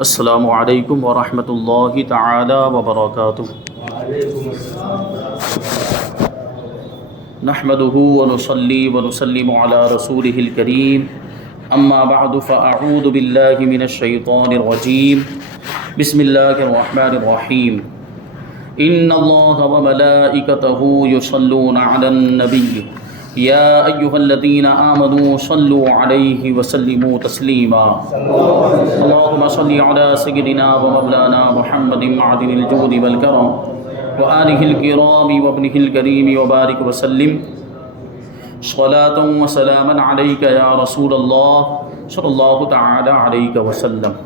السلام علیکم ورحمۃ اللہ تعالی وبرکاتہ۔ نحمده ونصلي ونسلم على رسوله الكريم، اما بعد فاعوذ باللہ من الشیطان الرجیم، بسم اللہ الرحمن الرحیم۔ ان اللہ وملائکتہ یصلون علی النبی یا ایہا الذین آمنوا صلوا علیہ وسلموا تسلیما۔ اللہم صل علی سیدنا ومولانا محمد معدن الجود والکرم وآلہ الکرام وابنہ الکریم وبارک وسلم صلاۃ وسلاما علیک یا رسول اللہ صلی اللہ تعالی علیہ وسلم۔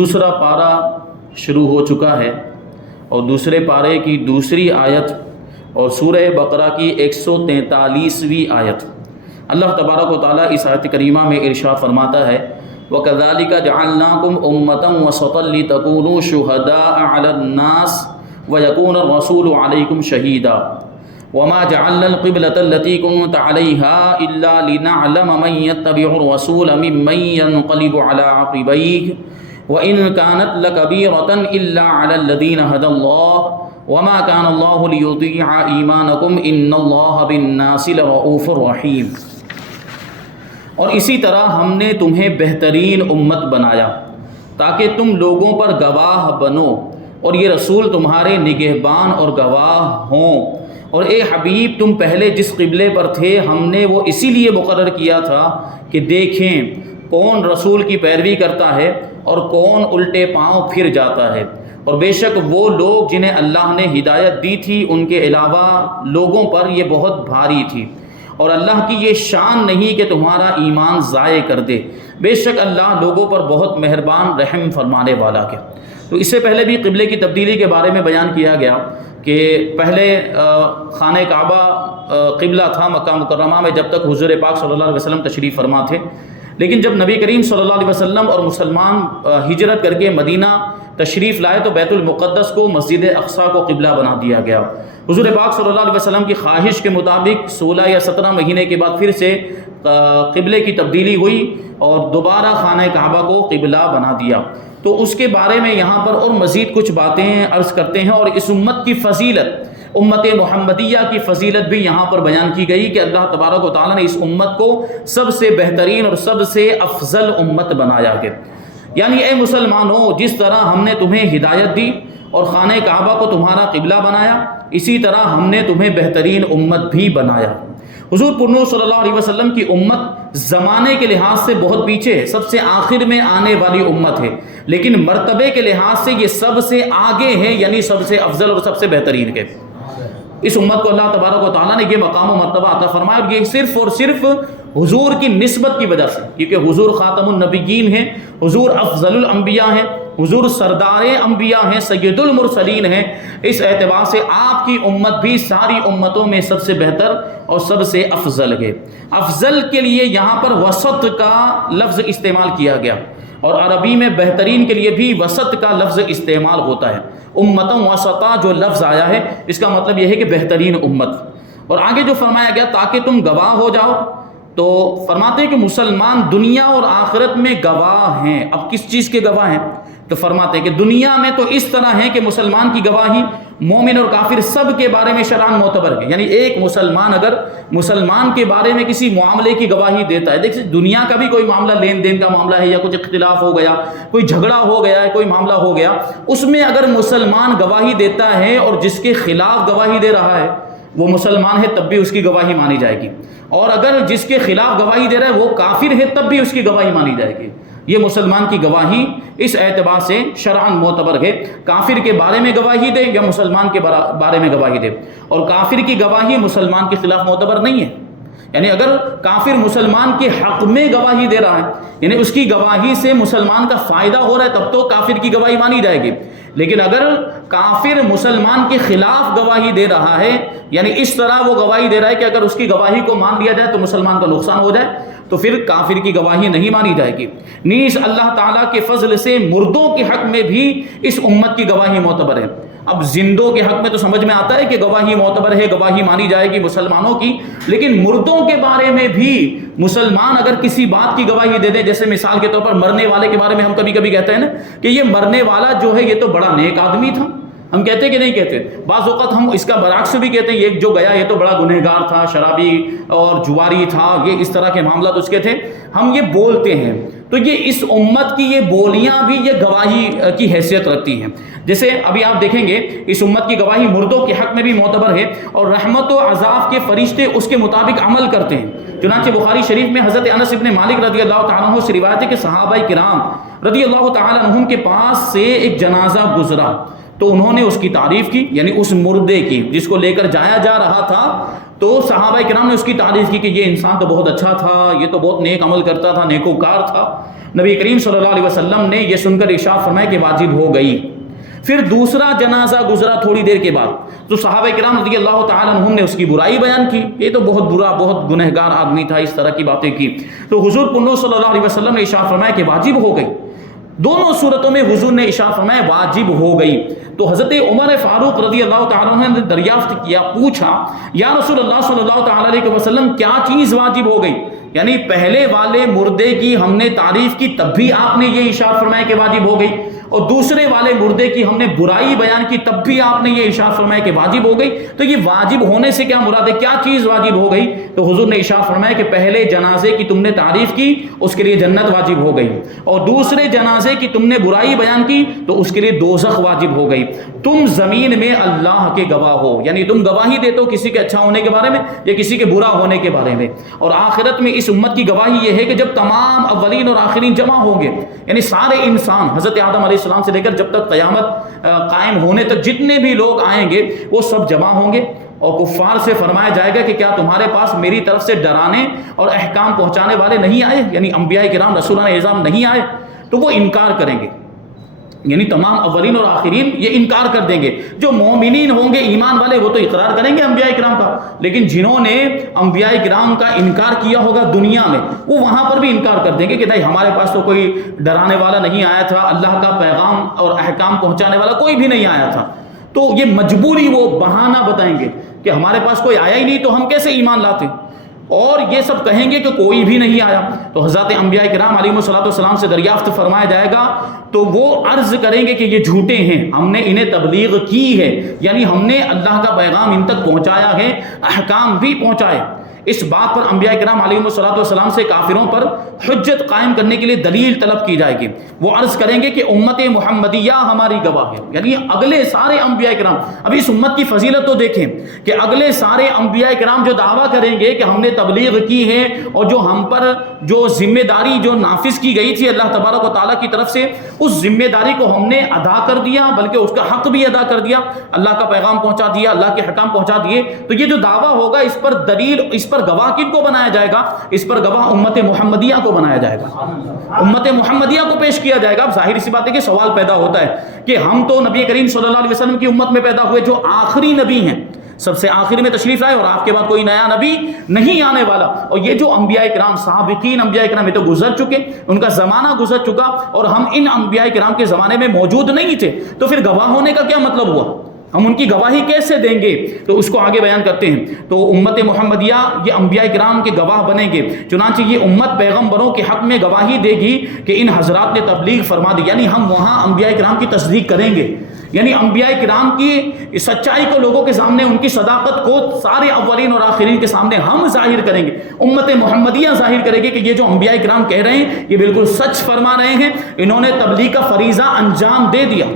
دوسرا پارہ شروع ہو چکا ہے اور دوسرے پارے کی دوسری آیت اور سورہ بقرہ کی 143ویں آیت، اللہ تبارک و تعالیٰ اس آیت کریمہ میں ارشاد فرماتا ہے وَكَذَلِكَ جَعَلْنَاكُمْ أُمَّةً وَسَطًا لِتَكُونُوا شُهَدَاءَ عَلَى النَّاسِ وَيَكُونَ الرَّسُولُ عَلَيْكُمْ شَهِيدًا وَمَا جَعَلْنَا الْقِبْلَةَ الَّتِي كُنْتَ عَلَيْهَا إِلَّا لِنَعْلَمَ مَن يَتَّبِعُ الرَّسُولَ مِمَّن يَنقَلِبُ عَلَى عَقِبَيْهِ وَإِن كَانَتْ لَكَبِيرَةً إِلَّا عَلَى الَّذِينَ هَدَى اللَّهُ وما كان الله ليضيع ایمانکم ان اللہ بالناس لرؤوف رحیم۔ اور اسی طرح ہم نے تمہیں بہترین امت بنایا تاکہ تم لوگوں پر گواہ بنو اور یہ رسول تمہارے نگہبان اور گواہ ہوں۔ اور اے حبیب تم پہلے جس قبلے پر تھے ہم نے وہ اسی لیے مقرر کیا تھا کہ دیکھیں کون رسول کی پیروی کرتا ہے اور کون الٹے پاؤں پھر جاتا ہے، اور بے شک وہ لوگ جنہیں اللہ نے ہدایت دی تھی ان کے علاوہ لوگوں پر یہ بہت بھاری تھی، اور اللہ کی یہ شان نہیں کہ تمہارا ایمان ضائع کر دے، بے شک اللہ لوگوں پر بہت مہربان رحم فرمانے والا ہے۔ تو اس سے پہلے بھی قبلے کی تبدیلی کے بارے میں بیان کیا گیا کہ پہلے خانہ کعبہ قبلہ تھا مکہ مکرمہ میں جب تک حضور پاک صلی اللہ علیہ وسلم تشریف فرما تھے، لیکن جب نبی کریم صلی اللہ علیہ وسلم اور مسلمان ہجرت کر کے مدینہ تشریف لائے تو بیت المقدس کو مسجد اقصیٰ کو قبلہ بنا دیا گیا۔ حضور پاک صلی اللہ علیہ وسلم کی خواہش کے مطابق 16 یا 17 مہینے کے بعد پھر سے قبلے کی تبدیلی ہوئی اور دوبارہ خانہ کعبہ کو قبلہ بنا دیا۔ تو اس کے بارے میں یہاں پر اور مزید کچھ باتیں عرض کرتے ہیں، اور اس امت کی فضیلت، امت محمدیہ کی فضیلت بھی یہاں پر بیان کی گئی کہ اللہ تبارک و تعالیٰ نے اس امت کو سب سے بہترین اور سب سے افضل امت بنایا ہے۔ یعنی اے مسلمانوں، جس طرح ہم نے تمہیں ہدایت دی اور خانہ کعبہ کو تمہارا قبلہ بنایا، اسی طرح ہم نے تمہیں بہترین امت بھی بنایا۔ حضور پرنور صلی اللہ علیہ وسلم کی امت زمانے کے لحاظ سے بہت پیچھے ہے، سب سے آخر میں آنے والی امت ہے، لیکن مرتبے کے لحاظ سے یہ سب سے آگے ہے، یعنی سب سے افضل اور سب سے بہترین ہے۔ اس امت کو اللہ تبارک و تعالیٰ نے یہ مقام و مرتبہ عطا فرمایا، اور یہ صرف اور صرف حضور کی نسبت کی وجہ سے، کیونکہ حضور خاتم النبیین ہیں، حضور افضل الانبیاء ہیں، حضور سردار انبیاء ہیں، سید المرسلین ہیں، اس اعتبار سے آپ کی امت بھی ساری امتوں میں سب سے بہتر اور سب سے افضل ہے۔ افضل کے لیے یہاں پر وسط کا لفظ استعمال کیا گیا، اور عربی میں بہترین کے لیے بھی وسط کا لفظ استعمال ہوتا ہے۔ امتوں وسطا جو لفظ آیا ہے اس کا مطلب یہ ہے کہ بہترین امت۔ اور آگے جو فرمایا گیا تاکہ تم گواہ ہو جاؤ، تو فرماتے ہیں کہ مسلمان دنیا اور آخرت میں گواہ ہیں۔ اب کس چیز کے گواہ ہیں؟ تو فرماتے ہیں کہ دنیا میں تو اس طرح ہے کہ مسلمان کی گواہی مومن اور کافر سب کے بارے میں شرعاً معتبر ہے، یعنی ایک مسلمان اگر مسلمان کے بارے میں کسی معاملے کی گواہی دیتا ہے، دیکھیں دنیا کا بھی کوئی معاملہ لین دین کا معاملہ ہے یا کچھ اختلاف ہو گیا، کوئی جھگڑا ہو گیا ہے، کوئی معاملہ ہو گیا، اس میں اگر مسلمان گواہی دیتا ہے اور جس کے خلاف گواہی دے رہا ہے وہ مسلمان ہے تب بھی اس کی گواہی مانی جائے گی، اور اگر جس کے خلاف گواہی دے رہا ہے وہ کافر ہے تب بھی اس کی گواہی مانی جائے گی۔ یہ مسلمان کی گواہی اس اعتبار سے شرعاً معتبر ہے، کافر کے بارے میں گواہی دے یا مسلمان کے بارے میں گواہی دے، اور کافر کی گواہی مسلمان کے خلاف معتبر نہیں ہے۔ یعنی اگر کافر مسلمان کے حق میں گواہی دے رہا ہے، یعنی اس کی گواہی سے مسلمان کا فائدہ ہو رہا ہے، تب تو کافر کی گواہی مانی جائے گی، لیکن اگر کافر مسلمان کے خلاف گواہی دے رہا ہے، یعنی اس طرح وہ گواہی دے رہا ہے کہ اگر اس کی گواہی کو مان لیا جائے تو مسلمان کا نقصان ہو جائے، تو پھر کافر کی گواہی نہیں مانی جائے گی۔ نیز اللہ تعالیٰ کے فضل سے مردوں کے حق میں بھی اس امت کی گواہی معتبر ہے۔ اب زندوں کے حق میں تو سمجھ میں آتا ہے کہ گواہی معتبر ہے، گواہی مانی جائے گی مسلمانوں کی، لیکن مردوں کے بارے میں بھی مسلمان اگر کسی بات کی گواہی دے دیں، جیسے مثال کے طور پر مرنے والے کے بارے میں ہم کبھی کبھی کہتے ہیں نا کہ یہ مرنے والا جو ہے یہ تو بڑا نیک آدمی تھا، ہم کہتے ہیں کہ نہیں کہتے؟ بعض اوقات ہم اس کا برعکس بھی کہتے ہیں، یہ جو گیا یہ تو بڑا گنہگار تھا، شرابی اور جواری تھا، یہ اس طرح کے معاملات اس کے تھے، ہم یہ بولتے ہیں۔ تو یہ اس امت کی یہ بولیاں بھی یہ گواہی کی حیثیت رکھتی ہیں۔ جیسے ابھی آپ دیکھیں گے اس امت کی گواہی مردوں کے حق میں بھی معتبر ہے، اور رحمت و عذاب کے فرشتے اس کے مطابق عمل کرتے ہیں۔ چنانچہ بخاری شریف میں حضرت انس ابن مالک رضی اللہ تعالیٰ عنہ سے روایت ہے کہ صحابہ کرام رضی اللہ تعالیٰ عنہم کے پاس سے ایک جنازہ گزرا تو انہوں نے اس کی تعریف کی، یعنی اس مردے کی جس کو لے کر جایا جا رہا تھا، تو صحابہ کرام نے اس کی تعریف کی کہ یہ انسان تو بہت اچھا تھا، یہ تو بہت نیک عمل کرتا تھا، نیکوکار تھا۔ نبی کریم صلی اللہ علیہ وسلم نے یہ سن کر ارشاد فرمایا کہ واجب ہو گئی۔ پھر دوسرا جنازہ گزرا تھوڑی دیر کے بعد، تو صحابہ کرام رضی اللہ تعالیٰ عنہم نے اس کی برائی بیان کی، یہ تو بہت برا، بہت گنہگار آدمی تھا، اس طرح کی باتیں کی۔ تو حضور پنو صلی اللہ علیہ وسلم نے ارشاد فرمایا کہ واجب ہو گئی۔ دونوں صورتوں میں حضور نے ارشاد فرمایا واجب ہو گئی۔ تو حضرت عمر فاروق رضی اللہ تعالیٰ عنہ نے دریافت کیا، پوچھا یا رسول اللہ صلی اللہ تعالیٰ علیہ وسلم کیا چیز واجب ہو گئی؟ یعنی پہلے والے مردے کی ہم نے تعریف کی تب بھی آپ نے یہ ارشاد فرمایا کہ واجب ہو گئی، اور دوسرے والے مردے کی ہم نے برائی بیان کی تب بھی آپ نے یہ ارشاد فرمایا کہ واجب ہو گئی۔ تو یہ واجب ہونے سے کیا مراد ہے؟ کیا چیز واجب ہو گئی؟ تو حضور نے ارشاد فرمایا کہ پہلے جنازے کی تم نے تعریف کی، اس کے لیے جنت واجب ہو گئی، اور دوسرے جنازے کی تم نے برائی بیان کی تو اس کے لیے دوزخ واجب ہو گئی۔ تم زمین میں اللہ کے گواہ ہو، یعنی تم گواہی دیتے ہو کسی کے اچھا ہونے کے بارے میں یا کسی کے برا ہونے کے بارے میں، اور آخرت میں اس امت کی گواہی یہ ہے کہ جب تمام اولین اور آخرین جمع ہوں گے، یعنی سارے انسان حضرت آدم علیہ السلام سے لے کر جب تک قیامت قائم ہونے تک جتنے بھی لوگ آئیں گے وہ سب جمع ہوں گے، اور کفار سے فرمایا جائے گا کہ کیا تمہارے پاس میری طرف سے ڈرانے اور احکام پہنچانے والے نہیں آئے، یعنی انبیاء کرام رسولان اعظام نہیں آئے؟ تو وہ انکار کریں گے، یعنی تمام اولین اور آخرین یہ انکار کر دیں گے۔ جو مومنین ہوں گے ایمان والے وہ تو اقرار کریں گے انبیاء کرام کا، لیکن جنہوں نے انبیاء کرام کا انکار کیا ہوگا دنیا میں وہ وہاں پر بھی انکار کر دیں گے کہ نہیں ہمارے پاس تو کوئی ڈرانے والا نہیں آیا تھا، اللہ کا پیغام اور احکام پہنچانے والا کوئی بھی نہیں آیا تھا۔ تو یہ مجبوری وہ بہانہ بتائیں گے کہ ہمارے پاس کوئی آیا ہی نہیں تو ہم کیسے ایمان لاتے، اور یہ سب کہیں گے کہ کوئی بھی نہیں آیا۔ تو حضرت انبیاء کرام علیہ الصلوۃ والسلام سے دریافت فرمایا جائے گا تو وہ عرض کریں گے کہ یہ جھوٹے ہیں، ہم نے انہیں تبلیغ کی ہے، یعنی ہم نے اللہ کا پیغام ان تک پہنچایا ہے، احکام بھی پہنچائے۔ اس بات پر انبیاء کرام علیہ الصلوۃ والسلام سے کافروں پر حجت قائم کرنے کے لیے دلیل طلب کی جائے گی۔ وہ عرض کریں گے کہ امت محمدیہ ہماری گواہ ہے، یعنی اگلے سارے انبیاء کرام، ابھی اس امت کی فضیلت تو دیکھیں کہ اگلے سارے انبیاء کرام جو دعویٰ کریں گے کہ ہم نے تبلیغ کی ہے اور جو ہم پر جو ذمہ داری جو نافذ کی گئی تھی اللہ تبارک و تعالیٰ کی طرف سے، اس ذمہ داری کو ہم نے ادا کر دیا، بلکہ اس کا حق بھی ادا کر دیا، اللہ کا پیغام پہنچا دیا، اللہ کے حکام پہنچا دیے۔ تو یہ جو دعویٰ ہوگا اس پر دلیل، اس پر گواہ کن کو بنایا جائے گا؟ اس پر گواہ امت محمدیہ کو بنایا جائے گا، امت محمدیہ کو پیش کیا جائے گا۔ اب ظاہر سی بات ہے کہ سوال پیدا ہوتا ہے کہ ہم تو نبی کریم صلی اللہ علیہ وسلم کی امت میں پیدا ہوئے جو آخری نبی ہیں، سب سے آخر میں تشریف لائے، اور آپ کے بعد کوئی نیا نبی نہیں آنے والا، اور یہ جو انبیاء کرام سابقین انبیاء کرام یہ تو گزر چکے، ان کا زمانہ گزر چکا، اور ہم ان انبیاء کرام کے زمانے میں موجود نہیں تھے، تو پھر گواہ ہونے کا کیا مطلب ہوا؟ ہم ان کی گواہی کیسے دیں گے؟ تو اس کو آگے بیان کرتے ہیں۔ تو امت محمدیہ یہ انبیاء کرام کے گواہ بنیں گے، چنانچہ یہ امت پیغمبروں کے حق میں گواہی دے گی کہ ان حضرات نے تبلیغ فرما دی، یعنی ہم وہاں انبیاء کرام کی تصدیق کریں گے، یعنی انبیاء کرام کی سچائی کو لوگوں کے سامنے، ان کی صداقت کو سارے اولین اور آخرین کے سامنے ہم ظاہر کریں گے، امت محمدیہ ظاہر کرے گی کہ یہ جو انبیاء کرام کہہ رہے ہیں یہ بالکل سچ فرما رہے ہیں، انہوں نے تبلیغ کا فریضہ انجام دے دیا۔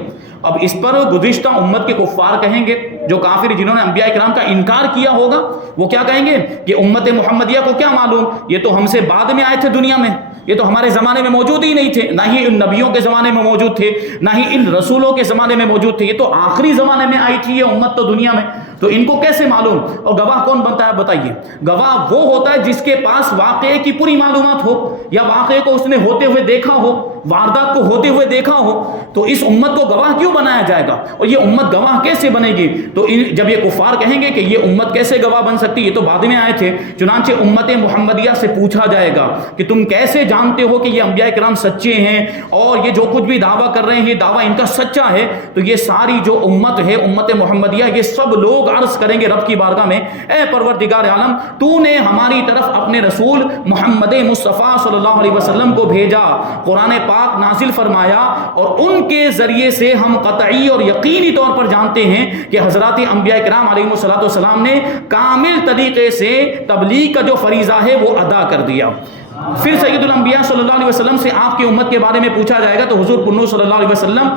اب اس پر گزشتہ امت کے کفار کہیں گے، جو کافر جنہوں نے انبیاء کرام کا انکار کیا ہوگا، وہ کیا کہیں گے کہ امت محمدیہ کو کیا معلوم، یہ تو ہم سے بعد میں آئے تھے دنیا میں، یہ تو ہمارے زمانے میں موجود ہی نہیں تھے، نہ ہی ان نبیوں کے زمانے میں موجود تھے، نہ ہی ان رسولوں کے زمانے میں موجود تھے، یہ تو آخری زمانے میں آئی تھی یہ امت تو دنیا میں۔ تو ان کو کیسے معلوم؟ اور گواہ کون بنتا ہے بتائیے؟ گواہ وہ ہوتا ہے جس کے پاس واقعے کی پوری معلومات ہو، یا واقعے کو اس نے ہوتے ہوئے دیکھا ہو، واردات کو ہوتے ہوئے دیکھا ہو. تو اس امت کو گواہ کیوں بنایا جائے گا؟ اور یہ امت گواہ کیسے بنے گی؟ تو جب یہ کفار کہیں گے کہ یہ امت کیسے گواہ بن سکتی، یہ تو بعد میں آئے تھے. چنانچہ امت محمدیہ سے پوچھا جائے گا کہ تم کیسے جانتے ہو کہ یہ انبیاء کرام سچے ہیں اور یہ جو کچھ بھی دعویٰ کر رہے ہیں یہ دعویٰ ان کا سچا ہے؟ تو یہ ساری جو امت ہے، امت محمدیہ، یہ سب لوگ عرض کریں گے رب کی بارگاہ میں، اے پروردگار عالم، تو نے ہماری طرف اپنے رسول محمد مصطفیٰ صلی اللہ علیہ وسلم کو بھیجا، قرآن پاک نازل فرمایا، اور ان کے ذریعے سے ہم قطعی اور یقینی طور پر جانتے ہیں کہ حضرات انبیاء کرام علیہ السلام نے کامل طریقے سے تبلیغ کا جو فریضہ ہے وہ ادا کر دیا. پھر سید الانبیاء صلی اللہ علیہ وسلم سے آپ کی امت کے بارے میں پوچھا جائے گا تو حضور پنو صلی اللہ علیہ وسلم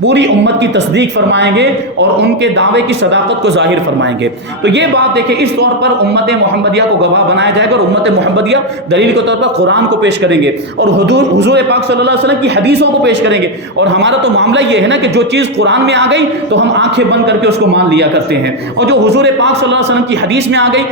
پوری امت کی تصدیق فرمائیں گے اور ان کے دعوے کی صداقت کو ظاہر فرمائیں گے. تو یہ بات دیکھیں، اس طور پر امت محمدیہ کو گواہ بنایا جائے گا، اور امت محمدیہ دلیل کے طور پر قرآن کو پیش کریں گے اور حضور پاک صلی اللہ علیہ وسلم کی حدیثوں کو پیش کریں گے. اور ہمارا تو معاملہ یہ ہے نا کہ جو چیز قرآن میں آ گئی تو ہم آنکھیں بند کر کے اس کو مان لیا کرتے ہیں، اور جو حضور پاک صلی اللہ علیہ وسلم کی حدیث میں آ گئی،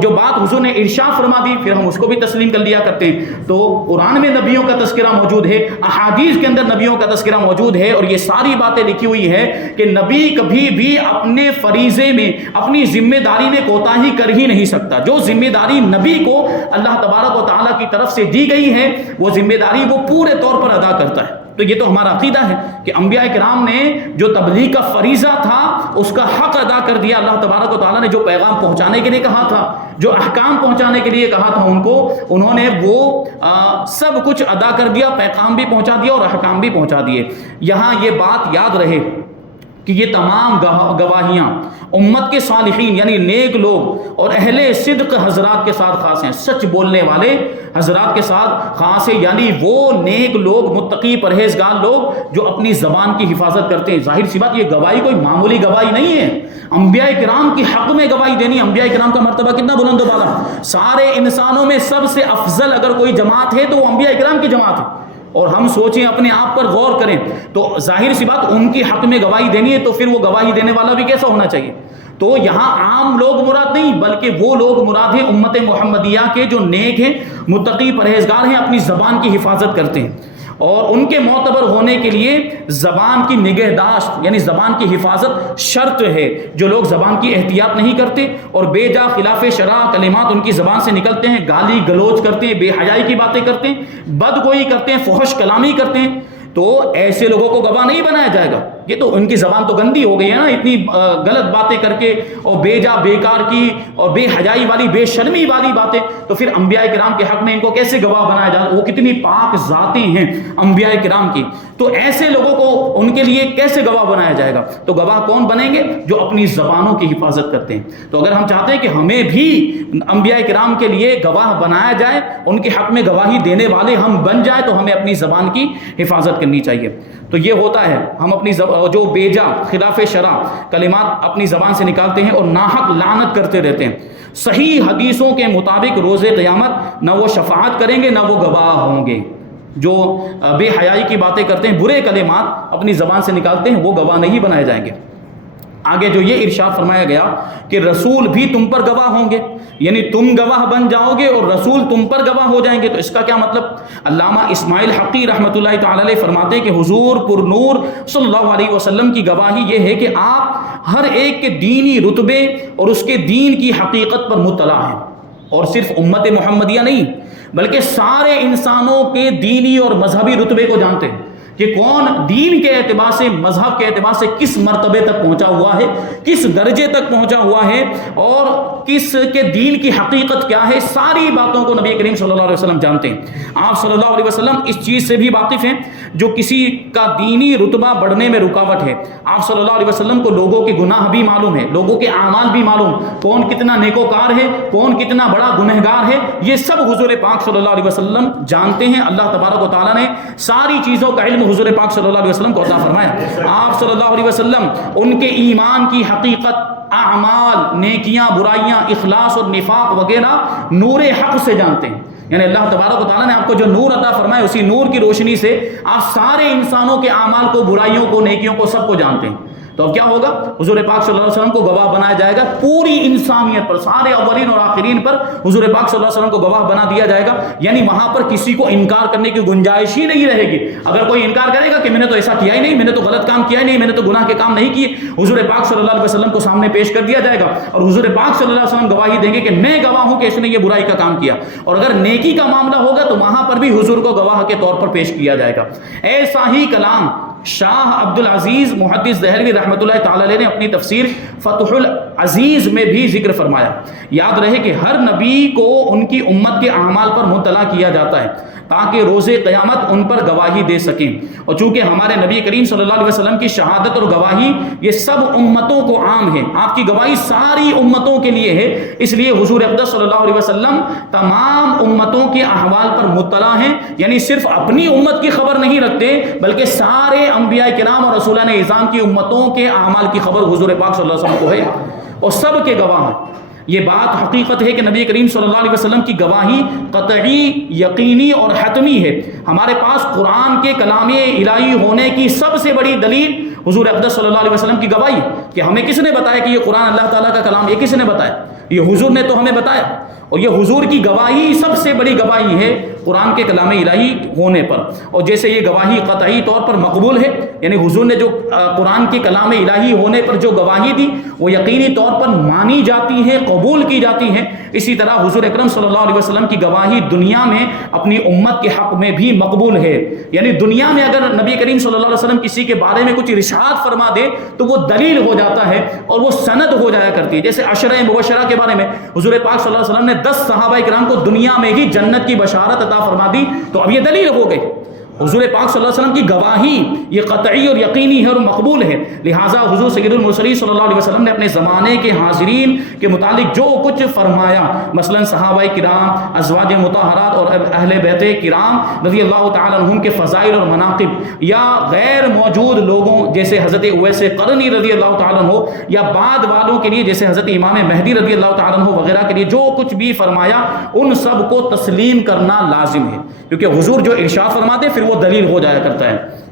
جو بات حضور نے ارشاد فرما دی، پھر ہم اس کو بھی تسلیم کر لیا کرتے ہیں. تو قرآن میں نبیوں کا تذکرہ موجود ہے، احادیث کے اندر نبیوں کا تذکرہ موجود ہے، اور یہ ساری باتیں لکھی ہوئی ہے کہ نبی کبھی بھی اپنے فریضے میں، اپنی ذمہ داری میں کوتاہی کر ہی نہیں سکتا. جو ذمہ داری نبی کو اللہ تبارک و تعالیٰ کی طرف سے دی گئی ہے وہ ذمہ داری وہ پورے طور پر ادا کرتا ہے. تو یہ تو ہمارا عقیدہ ہے کہ انبیاء کرام نے جو تبلیغ کا فریضہ تھا اس کا حق ادا کر دیا. اللہ تبارک و تعالیٰ نے جو پیغام پہنچانے کے لیے کہا تھا، جو احکام پہنچانے کے لیے کہا تھا ان کو، انہوں نے وہ سب کچھ ادا کر دیا، پیغام بھی پہنچا دیا اور احکام بھی پہنچا دیے. یہاں یہ بات یاد رہے کہ یہ تمام گواہیاں امت کے صالحین یعنی نیک لوگ اور اہل صدق حضرات کے ساتھ خاص ہیں، سچ بولنے والے حضرات کے ساتھ خاص ہے، یعنی وہ نیک لوگ، متقی پرہیزگار لوگ جو اپنی زبان کی حفاظت کرتے ہیں. ظاہر سی بات، یہ گواہی کوئی معمولی گواہی نہیں ہے. انبیاء کرام کی حق میں گواہی دینی، انبیاء کرام کا مرتبہ کتنا بلند و بالا. سارے انسانوں میں سب سے افضل اگر کوئی جماعت ہے تو وہ انبیاء کرام کی جماعت ہے. اور ہم سوچیں، اپنے آپ پر غور کریں تو ظاہر سی بات ان کی حق میں گواہی دینی ہے، تو پھر وہ گواہی دینے والا بھی کیسا ہونا چاہیے؟ تو یہاں عام لوگ مراد نہیں بلکہ وہ لوگ مراد ہیں امت محمدیہ کے جو نیک ہیں، متقی پرہیزگار ہیں، اپنی زبان کی حفاظت کرتے ہیں. اور ان کے معتبر ہونے کے لیے زبان کی نگہداشت یعنی زبان کی حفاظت شرط ہے. جو لوگ زبان کی احتیاط نہیں کرتے اور بے جا خلاف شرع کلمات ان کی زبان سے نکلتے ہیں، گالی گلوچ کرتے ہیں، بے حیائی کی باتیں کرتے ہیں، بدگوئی کرتے ہیں، فحش کلامی کرتے ہیں، تو ایسے لوگوں کو گواہ نہیں بنایا جائے گا. یہ تو ان کی زبان تو گندی ہو گئی ہے نا، اتنی غلط باتیں کر کے اور بے جا بیکار کی اور بے حیائی والی، بے شرمی والی باتیں. تو پھر انبیاء کرام کے حق میں ان کو کیسے گواہ بنایا جائے؟ وہ کتنی پاک ذاتیں ہیں انبیاء کرام کی، تو ایسے لوگوں کو ان کے لیے کیسے گواہ بنایا جائے گا؟ تو گواہ کون بنیں گے؟ جو اپنی زبانوں کی حفاظت کرتے ہیں. تو اگر ہم چاہتے ہیں کہ ہمیں بھی انبیاء کرام کے لیے گواہ بنایا جائے، ان کے حق میں گواہی دینے والے ہم بن جائیں، تو ہمیں اپنی زبان کی حفاظت کرنی چاہیے. تو یہ ہوتا ہے، ہم اپنی جو بیجا خلاف شرع کلمات اپنی زبان سے نکالتے ہیں اور ناحق لعنت کرتے رہتے ہیں. صحیح حدیثوں کے مطابق روز قیامت نہ وہ شفاعت کریں گے نہ وہ گواہ ہوں گے. جو بے حیائی کی باتیں کرتے ہیں، برے کلمات اپنی زبان سے نکالتے ہیں، وہ گواہ نہیں بنائے جائیں گے. آگے جو یہ ارشاد فرمایا گیا کہ رسول بھی تم پر گواہ ہوں گے، یعنی تم گواہ بن جاؤ گے اور رسول تم پر گواہ ہو جائیں گے. تو اس کا کیا مطلب؟ علامہ اسماعیل حقی رحمۃ اللہ تعالی علیہ فرماتے ہیں کہ حضور پر نور صلی اللہ علیہ وسلم کی گواہی یہ ہے کہ آپ ہر ایک کے دینی رتبے اور اس کے دین کی حقیقت پر مطلع ہیں. اور صرف امت محمدیہ نہیں بلکہ سارے انسانوں کے دینی اور مذہبی رتبے کو جانتے ہیں کہ کون دین کے اعتبار سے، مذہب کے اعتبار سے کس مرتبے تک پہنچا ہوا ہے، کس درجے تک پہنچا ہوا ہے، اور کس کے دین کی حقیقت کیا ہے. ساری باتوں کو نبی کریم صلی اللہ علیہ وسلم جانتے ہیں. آپ صلی اللہ علیہ وسلم اس چیز سے بھی واقف ہیں جو کسی کا دینی رتبہ بڑھنے میں رکاوٹ ہے. آپ صلی اللہ علیہ وسلم کو لوگوں کے گناہ بھی معلوم ہے، لوگوں کے اعمال بھی معلوم، کون کتنا نیکوکار ہے، کون کتنا بڑا گنہگار ہے، یہ سب حضور پاک صلی اللہ علیہ وسلم جانتے ہیں. اللہ تبارک و تعالیٰ نے ساری چیزوں کا علم حضور پاک صلی اللہ علیہ وسلم کو عطا فرمایا. آپ صلی اللہ علیہ وسلم ان کے ایمان کی حقیقت، اعمال، نیکیاں، برائیاں، اخلاص اور نفاق وغیرہ نور حق سے جانتے ہیں. یعنی اللہ تبارک و تعالیٰ نے آپ کو جو نور عطا فرمایا، اسی نور کی روشنی سے آپ سارے انسانوں کے اعمال کو، برائیوں کو، نیکیوں کو، سب کو جانتے ہیں. تو اب کیا ہوگا؟ حضور پاک صلی اللہ علیہ وسلم کو گواہ بنایا جائے گا پوری انسانیت پر، سارے اولین اور آخرین پر حضور پاک صلی اللہ علیہ وسلم کو گواہ بنا دیا جائے گا. یعنی وہاں پر کسی کو انکار کرنے کی گنجائش ہی نہیں رہے گی. اگر کوئی انکار کرے گا کہ میں نے تو ایسا کیا ہی نہیں، میں نے تو غلط کام کیا ہی نہیں، میں نے تو گناہ کے کام نہیں کیے، حضور پاک صلی اللہ علیہ وسلم کو سامنے پیش کر دیا جائے گا اور حضور پاک صلی اللہ علیہ وسلم گواہی دیں گے کہ میں گواہ ہوں کہ اس نے یہ برائی کا کام کیا. اور اگر نیکی کا معاملہ ہوگا تو وہاں پر بھی حضور کو گواہ کے طور پر پیش کیا جائے گا. ایسا ہی کلام شاہ عبد العزیز محدث دہلوی رحمۃ اللہ تعالی علیہ نے اپنی تفسیر فتح العزیز میں بھی ذکر فرمایا. یاد رہے کہ ہر نبی کو ان کی امت کے اعمال پر مطلع کیا جاتا ہے تاکہ روز قیامت ان پر گواہی دے سکیں. اور چونکہ ہمارے نبی کریم صلی اللہ علیہ وسلم کی شہادت اور گواہی یہ سب امتوں کو عام ہے، آپ کی گواہی ساری امتوں کے لیے ہے، اس لیے حضور اقدس صلی اللہ علیہ وسلم تمام امتوں کے احوال پر مطلع ہیں. یعنی صرف اپنی امت کی خبر نہیں رکھتے بلکہ سارے انبیاء کرام اور رسولان اعظام کی امتوں کے اعمال کی خبر حضور پاک صلی اللہ علیہ وسلم کو ہے اور سب کے گواہ ہیں. یہ بات حقیقت ہے کہ نبی کریم صلی اللہ علیہ وسلم کی گواہی قطعی، یقینی اور حتمی ہے. ہمارے پاس قرآن کے کلام الہی ہونے کی سب سے بڑی دلیل حضور اقدس صلی اللہ علیہ وسلم کی گواہی کہ ہمیں کس نے بتایا کہ یہ قرآن اللہ تعالیٰ کا کلام، یہ کس نے بتایا؟ یہ حضور نے تو ہمیں بتایا. اور یہ حضور کی گواہی سب سے بڑی گواہی ہے قرآن کے کلام الہی ہونے پر. اور جیسے یہ گواہی قطعی طور پر مقبول ہے، یعنی حضور نے جو قرآن کے کلام الہی ہونے پر جو گواہی دی وہ یقینی طور پر مانی جاتی ہے، قبول کی جاتی ہے، اسی طرح حضور اکرم صلی اللہ علیہ وسلم کی گواہی دنیا میں اپنی امت کے حق میں بھی مقبول ہے. یعنی دنیا میں اگر نبی کریم صلی اللہ علیہ وسلم کسی کے بارے میں کچھ ارشاد فرما دے تو وہ دلیل ہو جاتا ہے اور وہ سند ہو جایا کرتی ہے. جیسے عشرہ مبشرہ کے بارے میں حضور پاک صلی اللہ علیہ وسلم نے 10 صحابہ کرام کو دنیا میں ہی جنت کی بشارت عطا فرما دی، تو اب یہ دلیل ہو گئی. حضور پاک صلی اللہ علیہ وسلم کی گواہی یہ قطعی اور یقینی ہے اور مقبول ہے. لہٰذا حضور سید المرسلین صلی اللہ علیہ وسلم نے اپنے زمانے کے حاضرین کے متعلق جو کچھ فرمایا، مثلا صحابہ کرام، ازواج مطہرات اور اہل بیت کرام رضی اللہ تعالی عنہم کے فضائل اور مناقب، یا غیر موجود لوگوں جیسے حضرت اویس قرنی رضی اللہ تعالی عنہ، یا بعد والوں کے لیے جیسے حضرت امام مہدی رضی اللہ تعالی عنہ وغیرہ کے لیے جو کچھ بھی فرمایا ان سب کو تسلیم کرنا لازم ہے، کیونکہ حضور جو ارشاد فرماتے پھر وہ دلیل ہو جایا کرتا ہے.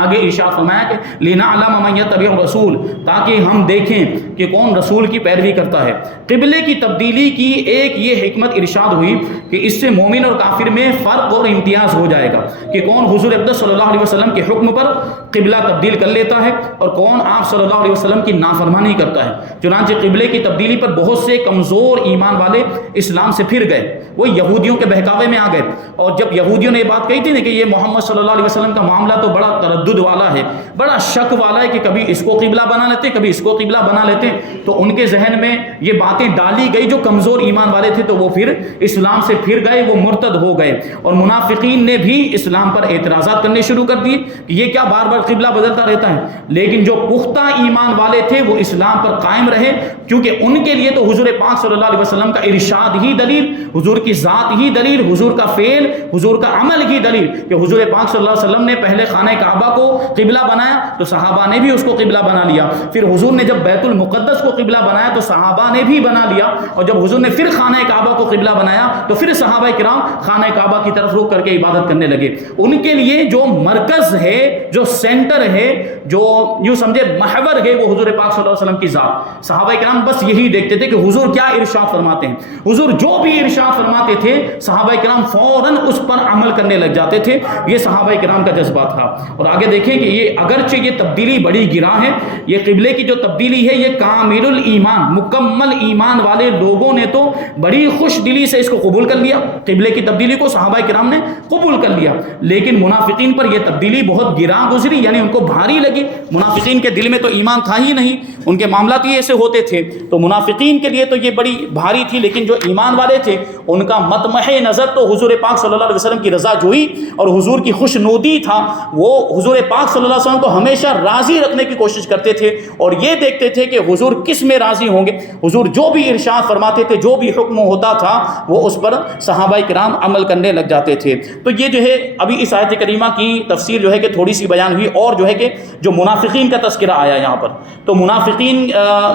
آگے ارشاد فرمایا کہ لنعلم من یتبع الرسول، تاکہ ہم دیکھیں کہ کون رسول کی پیروی کرتا ہے. قبلے کی تبدیلی کی ایک یہ حکمت ارشاد ہوئی کہ اس سے مومن اور کافر میں فرق اور امتیاز ہو جائے گا کہ کون حضور اقدس صلی اللہ علیہ وسلم کے حکم پر قبلہ تبدیل کر لیتا ہے اور کون آپ صلی اللہ علیہ وسلم کی نافرمانی کرتا ہے. چنانچہ قبلے کی تبدیلی پر بہت سے کمزور ایمان والے اسلام سے پھر گئے، وہ یہودیوں کے بہکاوے میں آ گئے. اور جب یہودیوں نے یہ بات کہی تھی نا کہ یہ محمد صلی اللہ علیہ وسلم کا معاملہ تو بڑا تردد والا ہے، بڑا شک والا ہے کہ کبھی اس کو قبلہ بنا لیتے ہیں، کبھی اس کو قبلہ بنا لیتے ہیں، تو ان کے ذہن میں یہ باتیں ڈالی گئی. جو کمزور ایمان والے تھے تو وہ پھر اسلام سے پھر گئے، وہ مرتد ہو گئے. اور منافقین نے بھی اسلام پر اعتراضات کرنے شروع کر دیے کہ یہ کیا بار بار قبلہ بدلتا رہتا ہے. لیکن جو پختہ ایمان والے تھے وہ اسلام پر قائم رہے، کیونکہ ان کے لیے تو حضور پاک صلی اللہ علیہ وسلم کا ارشاد ہی دلیل، حضور کی ذات ہی دلیل، حضور کا فعل، حضور کا عمل ہی دلیل. کہ حضور پاک صلی اللہ علیہ وسلم نے پہلے خانہ کعبہ کو قبلہ بنایا تو صحابہ نے بھی اس کو قبلہ بنا لیا. پھر حضور نے جب بیت المقدس کو قبلہ بنایا تو صحابہ نے بھی بنا لیا. اور جب حضور نے پھر خانہ کعبہ کو قبلہ بنایا تو پھر صحابہ کرام خانہ کعبہ کی طرف رخ کر کے عبادت کرنے لگے. ان کے لیے جو مرکز ہے، جو سینٹر ہے، جو یوں سمجھے محور ہے، وہ حضور پاک صلی اللہ علیہ وسلم کی ذات. صحابہ کرام بس یہی دیکھتے تھے کہ حضور کیا ارشاد فرماتے ہیں. حضور جو بھی ارشاد فرماتے تھے صحابہ کرام فوراً اس پر عمل کرنے لگ جاتے تھے. یہ صحابہ کرام کا جذبہ تھا. اور آگے دیکھیں کہ یہ اگرچہ یہ تبدیلی بڑی گراں ہے، یہ قبلے کی جو تبدیلی ہے یہ کامل الایمان، مکمل ایمان والے لوگوں نے تو بڑی خوش دلی سے اس کو قبول کر لیا. قبلے کی تبدیلی کو صحابہ کرام نے قبول کر لیا. لیکن منافقین پر یہ تبدیلی بہت گراں گزری، یعنی ان کو بھاری لگی. منافقین کے دل میں تو ایمان تھا ہی نہیں، ان کے معاملات ہی ایسے ہوتے تھے، تو منافقین کے لیے تو یہ بڑی بھاری تھی. لیکن جو ایمان والے تھے ان کا مطمع نظر تو حضور پاک صلی اللہ علیہ وسلم کی رضا جوئی اور حضور کی خوشنودی تھا. وہ حضور پاک صلی اللہ علیہ وسلم کو ہمیشہ راضی رکھنے کی کوشش کرتے تھے اور یہ دیکھتے تھے کہ حضور کس میں راضی ہوں گے. حضور جو بھی ارشاد فرماتے تھے، جو بھی حکم ہوتا تھا، وہ اس پر صحابہ کرام عمل کرنے لگ جاتے تھے. تو یہ جو ہے ابھی اس آیت کریمہ کی تفسیر جو ہے کہ تھوڑی سی بیان ہوئی، اور جو ہے کہ جو منافقین کا تذکرہ آیا یہاں پر، تو منافقین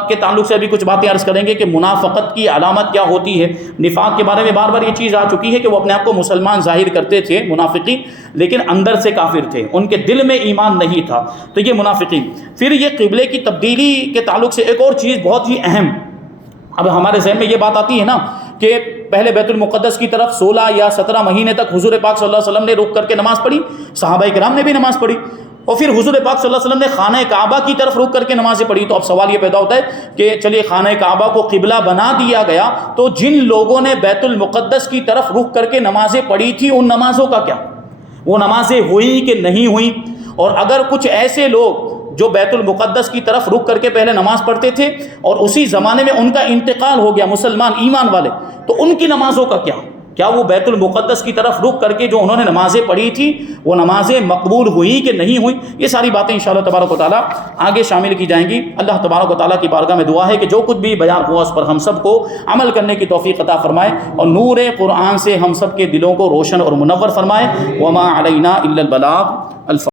کے تعلق سے ابھی کچھ باتیں عرض کریں گے کہ منافقت کی علامت کیا ہوتی ہے. نفاق کے بارے میں بار بار یہ چیز آ چکی ہے کہ وہ اپنے آپ کو مسلمان ظاہر کرتے تھے منافقین، لیکن اندر سے کافر تھے، ان کے دل میں ایمان نہیں تھا. تو یہ منافقین. پھر یہ قبلے کی تبدیلی کے تعلق سے ایک اور چیز بہت ہی اہم، اب ہمارے ذہن میں یہ بات آتی ہے نا کہ پہلے بیت المقدس کی طرف 16 یا 17 مہینے تک حضور پاک صلی اللہ علیہ وسلم نے رک کر کے نماز پڑھی، صحابہ کرام نے بھی نماز پڑھی، اور پھر حضور پاک صلی اللہ علیہ وسلم نے خانہ کعبہ کی طرف رک کر کے نمازیں پڑھی. تو اب سوال یہ پیدا ہوتا ہے کہ چلیے خانہ کعبہ کو قبلہ بنا دیا گیا، تو جن لوگوں نے بیت المقدس کی طرف رک کر کے نمازیں پڑھی تھی ان نمازوں کا کیا؟ وہ نمازیں ہوئی کہ نہیں ہوئی؟ اور اگر کچھ ایسے لوگ جو بیت المقدس کی طرف رک کر کے پہلے نماز پڑھتے تھے اور اسی زمانے میں ان کا انتقال ہو گیا، مسلمان ایمان والے، تو ان کی نمازوں کا کیا وہ بیت المقدس کی طرف رک کر کے جو انہوں نے نمازیں پڑھی تھی وہ نمازیں مقبول ہوئی کہ نہیں ہوئی؟ یہ ساری باتیں انشاءاللہ تبارک و تعالیٰ آگے شامل کی جائیں گی. اللہ تبارک و تعالیٰ کی بارگاہ میں دعا ہے کہ جو کچھ بھی بیان ہوا اس پر ہم سب کو عمل کرنے کی توفیق عطا فرمائے، اور نور قرآن سے ہم سب کے دلوں کو روشن اور منور فرمائے. وما علینا الا البلاغ.